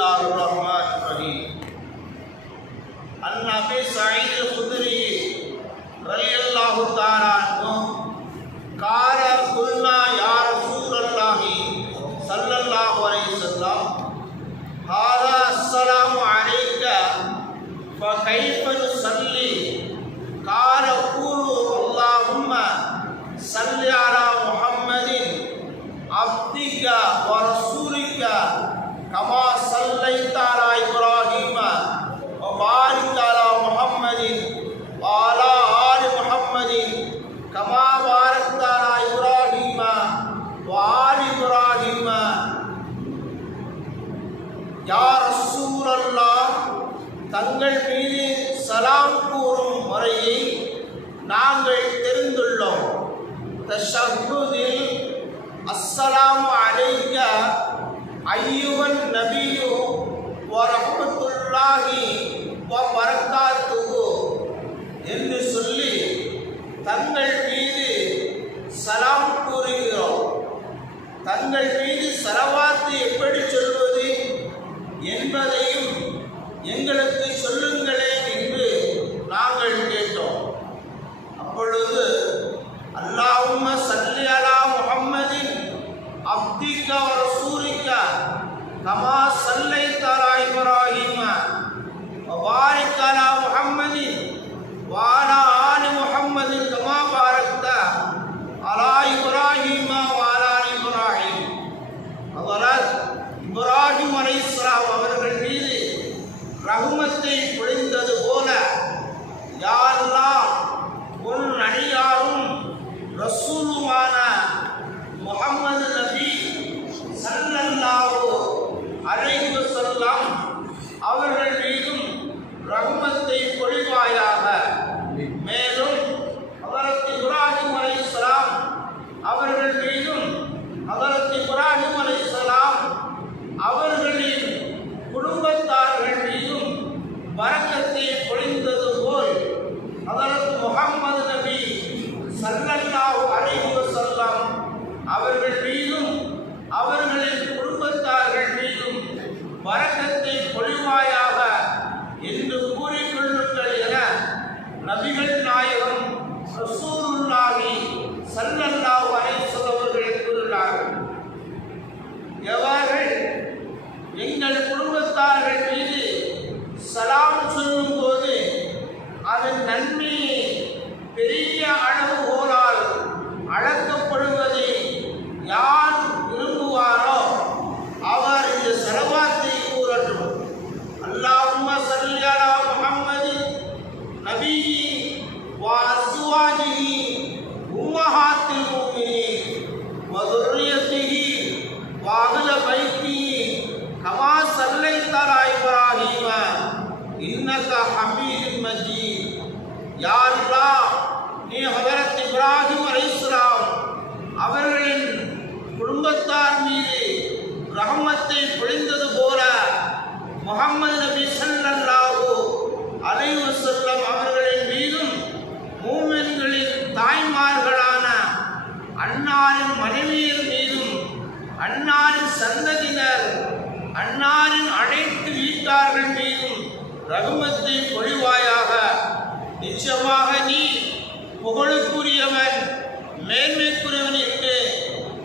الله الرحمن الرحيم عن أبي سعيد الخدري رضي الله تعالى عنه قال قلنا يا رسول الله صلى الله عليه وسلم هذا السلام عليك فكيف نصلي قال قولوا اللهم صل على محمد عبدك ورسولك كما صليت على إبراهيم وبارك على محمد وعلى آل محمد كما باركت على إبراهيم وآل إبراهيم يا رسول الله தங்கள் மீது சலாம் கூறும் முறையை நாங்கள் தெரிந்துள்ளோம். தஷஹுதில் அஸ்ஸலாமு அலைக்க அய்யுவன் நபியு வ ரஹ்மத்துல்லாஹி வ பரக்காத்துஹு என்று சொல்லி தங்கள் மீது சலாம் கூறுகிறோம். தங்கள் மீது ஸலவாத்து எப்படி சொல்வது என்பதையும் எங்களுக்கு சொல்லுங்களேன் என்று நாங்கள் கேட்டோம். அப்பொழுது அல்லாஹும்ம ஸல்லி அலா முஹம்மதின் அப்திக வ ரசூலிக கமா ஸல்லைத அலா இப்ராஹீம வ பாரிக் அலா முஹம்மதின் வ அலா ஆலி முஹம்மதின் கமா பாரக்த அலா இப்ராஹீம வ அலா ஆலி இப்ராஹீம். ஹஜ்ரத் இப்ராஹிம் அலைஹிஸ்ஸலாம் அவர்கள் மீது ரஹ்மத்தை பொழிந்தது போல யா அல்லாஹ் உன் அடியாரும் ரசூலுமான முஹம்மது நபி ஸல்லல்லாஹு அலைஹி வஸல்லம் அவர்கள் மீதும் ரஹ்மத்தை பொழிவாயாக. மேலும் ஹஜ்ரத் இப்ராஹிம் அலைஹிஸ்ஸலாம் அவர்கள் மீதும் ஹஜ்ரத் இப்ராஹிம் அலைஹிஸ்ஸலாம் அவர்களின் குடும்பத்தார்கள் மீதும் பரக்கத்தை பொழிந்தது போல் ஹஜ்ரத் முஹம்மது நபி ஸல்லல்லாஹு அலைஹி வஸல்லம் அவர்கள் மீதும் அவர்களின் குடும்பத்தார்கள் மீதும் பரக்கத்தை பொழிவாயாக என்று கூறிக்கொள்ளுங்கள் என நபிகள் நாயகம் ரசூலுல்லாஹி ஸல்லல்லாஹு அலைஹி வஸல்லம் அவர்கள் கூறினார்கள். எவர்கள் எங்கள் குடும்பத்தார்கள் மீது சலாம் சொல்லும் போது அதன் நன்மையை பெரிய அளவுகோலால் அளக்கப்படுவதை யார் விரும்புவாரோ அவர் இந்த ஸலவாத்தை கூறட்டும். அல்லாஹும்ம ஸல்லி அலா முஹம்மதின் நபியி வ அஸ்வாஜிஹி உம்மஹாத்தில் முஃமினீன் வ ذُرِّيَّتِهِ வ அஹ்லி பைத்திஹி கமா ஸல்லைத அலா இப்ராஹீம இன்னக ஹமீதும் மஜீத். யா அல்லாஹ், நீ ஹஜ்ரத் இப்ராஹிம் அலைஹிஸ்ஸலாம் அவர்களின் குடும்பத்தார் மீது ரஹ்மத்தை பொழிந்தது போல முஹம்மது நபி ஸல்லல்லாஹு அலைஹி வஸல்லம் அவர்களின் மீதும் மூமின்களின் தாய்மார்களான அன்னாரின் மனைவியர் மீதும் அன்னாரின் சந்ததியினர் அன்னாரின் அனைத்து வீட்டார்கள் மீதும் ரஹ்மத்தை பொழிவாயாக. நிச்சயமாக நீ புகழுக்குரியவன் மேன்மைக்குரியவன் என்று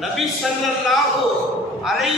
நபி ஸல்லல்லாஹு அலைஹி